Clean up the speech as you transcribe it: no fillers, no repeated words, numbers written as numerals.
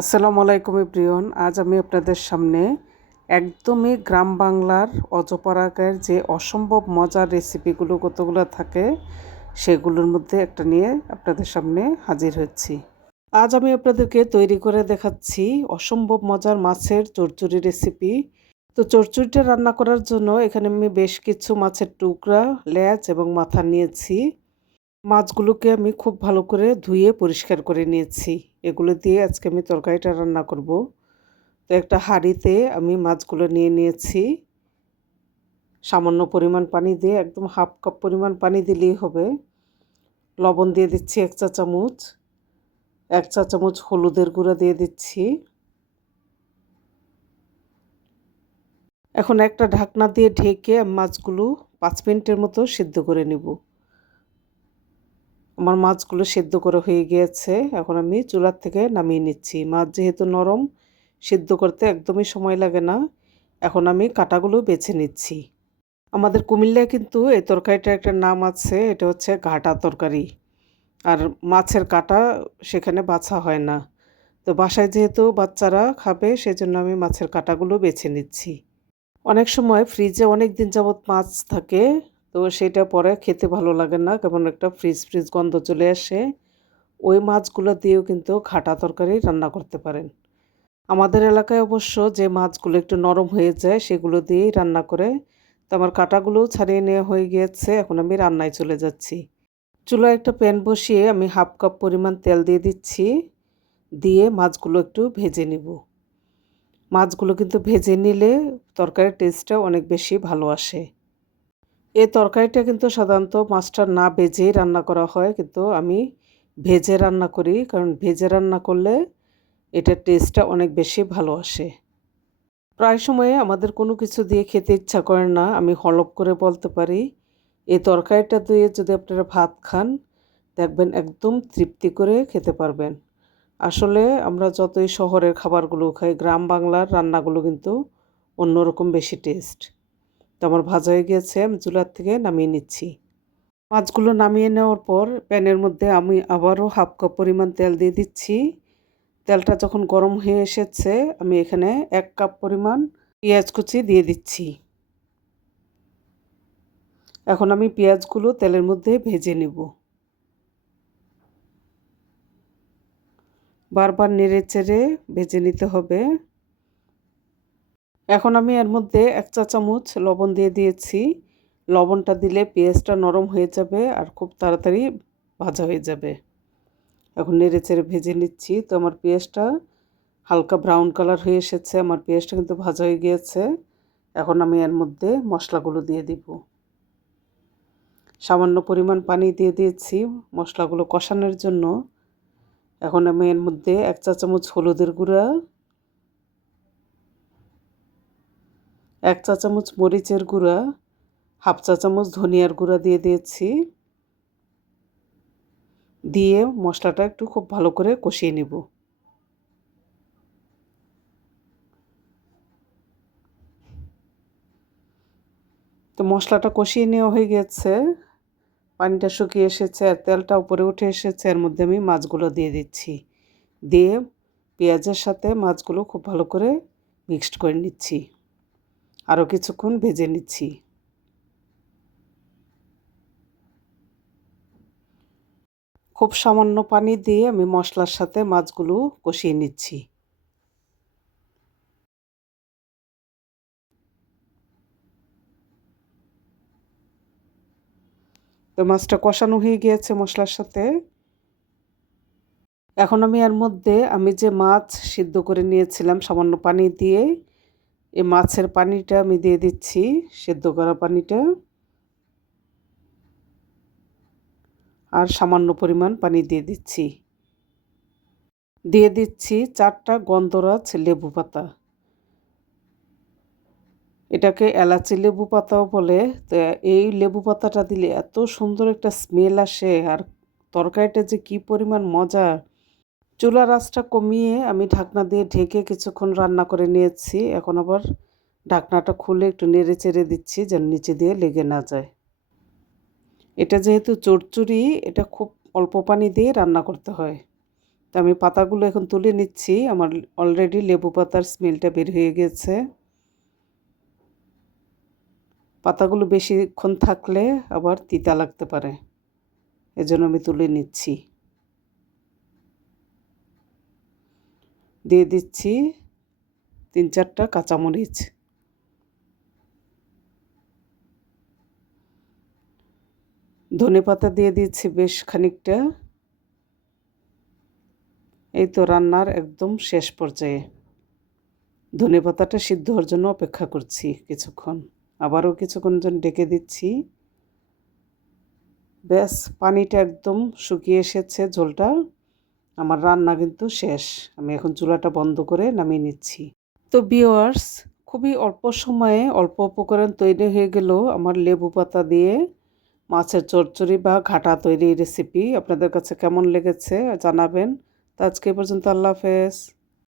আসসালামু আলাইকুম এভরিওয়ান। আজ আমি আপনাদের সামনে একদমই গ্রাম বাংলার অজপাড়াগাঁয়ের যে অসম্ভব মজার রেসিপিগুলো কতগুলো থাকে সেগুলোর মধ্যে একটা নিয়ে আপনাদের সামনে হাজির হচ্ছি। আজ আমি আপনাদেরকে তৈরি করে দেখাচ্ছি অসম্ভব মজার মাছের চচ্চড়ি রেসিপি। তো চচ্চড়িটা রান্না করার জন্য এখানে আমি বেশ কিছু মাছের টুকরা, লেজ এবং মাথা নিয়েছি। মাছগুলোকে আমি খুব ভালো করে ধুয়ে পরিষ্কার করে নিয়েছি। এগুলো দিয়ে আজকে আমি তরকারিটা রান্না করব। তো একটা হাঁড়িতে আমি মাছগুলো নিয়ে নিয়েছি। সামান্য পরিমাণ পানি দিয়ে একদম হাফ কাপ পরিমাণ পানি দিলেই হবে। লবণ দিয়ে দিচ্ছি ১ চা চামচ। ১ চা চামচ হলুদের গুঁড়া দিয়ে দিচ্ছি। এখন একটা ঢাকনা দিয়ে ঢেকে মাছগুলো ৫ মিনিটের মতো সিদ্ধ করে নেব। আমার মাছগুলো সেদ্ধ করা হয়ে গিয়েছে। এখন আমি চুলার থেকে নামিয়ে নিচ্ছি। মাছ যেহেতু নরম, সিদ্ধ করতে একদমই সময় লাগে না। এখন আমি কাঁটাগুলো বেছে নিচ্ছি। আমাদের কুমিল্লায় কিন্তু এই তরকারিটার একটা নাম আছে। এটা হচ্ছে ঘাটা তরকারি। আর মাছের কাঁটা সেখানে বাছা হয় না। তো বাসায় যেহেতু বাচ্চারা খাবে সেজন্য আমি মাছের কাঁটাগুলো বেছে নিচ্ছি। অনেক সময় ফ্রিজে অনেক দিন যাবৎ মাছ থাকে, তো সেটা পরে খেতে ভালো লাগে না, কেমন একটা ফ্রিজ ফ্রিজ গন্ধ চলে আসে। ওই মাছগুলো দিয়েও কিন্তু ঘাটা তরকারি রান্না করতে পারেন। আমাদের এলাকায় অবশ্য যে মাছগুলো একটু নরম হয়ে যায় সেগুলো দিয়েই রান্না করে। তো আমার কাঁটাগুলোও ছাড়িয়ে নেওয়া হয়ে গিয়েছে, এখন আমি রান্নায় চলে যাচ্ছি। চুলায় একটা প্যান বসিয়ে আমি হাফ কাপ পরিমাণ তেল দিয়ে দিচ্ছি। দিয়ে মাছগুলো একটু ভেজে নিব। মাছগুলো কিন্তু ভেজে নিলে তরকারির টেস্টটা অনেক বেশি ভালো আসে। এই তরকারিটা কিন্তু সাধারণত মাছটা না ভেজেই রান্না করা হয়, কিন্তু আমি ভেজে রান্না করি, কারণ ভেজে রান্না করলে এটার টেস্টটা অনেক বেশি ভালো আসে। প্রায় সময়ে আমাদের কোনো কিছু দিয়ে খেতে ইচ্ছা করে না, আমি হলপ করে বলতে পারি। এই তরকারিটা দিয়ে যদি আপনারা ভাত খান, দেখবেন একদম তৃপ্তি করে খেতে পারবেন। আসলে আমরা যতই শহরের খাবারগুলো খাই, গ্রাম বাংলার রান্নাগুলো কিন্তু অন্যরকম বেশি টেস্ট। তো আমার ভাজা হয়ে গিয়েছে, আমি চুলার থেকে নামিয়ে নিচ্ছি। মাছগুলো নামিয়ে নেওয়ার পর প্যানের মধ্যে আমি আবারও হাফ কাপ পরিমাণ তেল দিয়ে দিচ্ছি। তেলটা যখন গরম হয়ে এসেছে, আমি এখানে ১ কাপ পরিমাণ পেঁয়াজ কুচি দিয়ে দিচ্ছি। এখন আমি পেঁয়াজগুলো তেলের মধ্যে ভেজে নেব। বারবার নেড়েচেড়ে ভেজে নিতে হবে। এখন আমি এর মধ্যে ১ চা চামচ লবণ দিয়ে দিয়েছি। লবণটা দিলে পেঁয়াজটা নরম হয়ে যাবে আর খুব তাড়াতাড়ি ভাজা হয়ে যাবে। এখন নেড়েচেড়ে ভেজে নিচ্ছি। তো আমার পেঁয়াজটা হালকা ব্রাউন কালার হয়ে এসেছে। আমার পেঁয়াজটা কিন্তু ভাজা হয়ে গিয়েছে। এখন আমি এর মধ্যে মশলাগুলো দিয়ে দিব। সামান্য পরিমাণ পানি দিয়ে দিয়েছি মশলাগুলো কষানোর জন্য। এখন আমি এর মধ্যে ১ চা চামচ হলুদের গুঁড়া, ১ চা চামচ মরিচের গুঁড়া, হাফ চা চামচ ধনিয়ার গুঁড়া দিয়ে দিয়েছি। দিয়ে মশলাটা একটু খুব ভালো করে কষিয়ে নেব। তো মশলাটা কষিয়ে নেওয়া হয়ে গেছে। পানিটা শুকিয়ে এসেছে আর তেলটা উপরে উঠে এসেছে। এর মধ্যে আমি মাছগুলো দিয়ে দিচ্ছি। দিয়ে পেঁয়াজের সাথে মাছগুলো খুব ভালো করে মিক্সড করে নিচ্ছি। আরও কিছুক্ষণ ভেজে নিচ্ছি। খুব সামান্য পানি দিয়ে আমি মশলার সাথে মাছগুলো কষিয়ে নিচ্ছি। তো মাছটা কষানো হয়ে গিয়েছে মশলার সাথে। এখন আমি এর মধ্যে আমি যে মাছ সিদ্ধ করে নিয়েছিলাম সামান্য পানি দিয়ে, এই মাছের পানিটা আমি দিয়ে দিচ্ছি, সিদ্ধ করা পানিটা। আর সামান্য পরিমাণ পানি দিয়ে দিচ্ছি। দিয়ে দিচ্ছি ৪টা গন্ধরাজ লেবু পাতা। এটাকে এলাচি লেবু পাতাও বলে। তো এই লেবু পাতাটা দিলে এত সুন্দর একটা স্মেল আসে আর তরকারিটা যে কী পরিমাণ মজা। চুলার আঁচটা কমিয়ে আমি ঢাকনা দিয়ে ঢেকে কিছুক্ষণ রান্না করে নিয়েছি। এখন আবার ঢাকনাটা খুলে একটু নেড়ে চেড়ে দিচ্ছি যেন নিচে দিয়ে লেগে না যায়। এটা যেহেতু চচ্চড়ি, এটা খুব অল্প পানি দিয়ে রান্না করতে হয়। তো আমি পাতাগুলো এখন তুলে নিচ্ছি। আমার অলরেডি লেবু পাতার স্মেলটা বের হয়ে গেছে। পাতাগুলো বেশিক্ষণ থাকলে আবার তিতা লাগতে পারে, এজন্য আমি তুলে নিচ্ছি। দিয়ে দিচ্ছি ৩-৪টা কাঁচামরিচ। ধনেপাতা দিয়ে দিচ্ছি বেশ খানিকটা। এই তো রান্নার একদম শেষ পর্যায়ে। ধনেপাতাটা সিদ্ধ হওয়ার জন্য অপেক্ষা করছি কিছুক্ষণ। আবারও কিছুক্ষণ জন্য ঢেকে দিচ্ছি। ব্যাস, পানিটা একদম শুকিয়ে এসেছে, ঝোলটা। আমার রান্না কিন্তু শেষ। আমি এখন চুলাটা বন্ধ করে নামিয়ে নিচ্ছি। তো ভিউয়ার্স, খুবই অল্প সময়ে অল্প উপকরণ তৈরি হয়ে গেল আমার লেবু পাতা দিয়ে মাছের চচ্চড়ি বা ঘাটা তৈরি রেসিপি। আপনাদের কাছে কেমন লেগেছে জানাবেন। তো আজকে এ পর্যন্ত, আল্লাহ হাফেজ।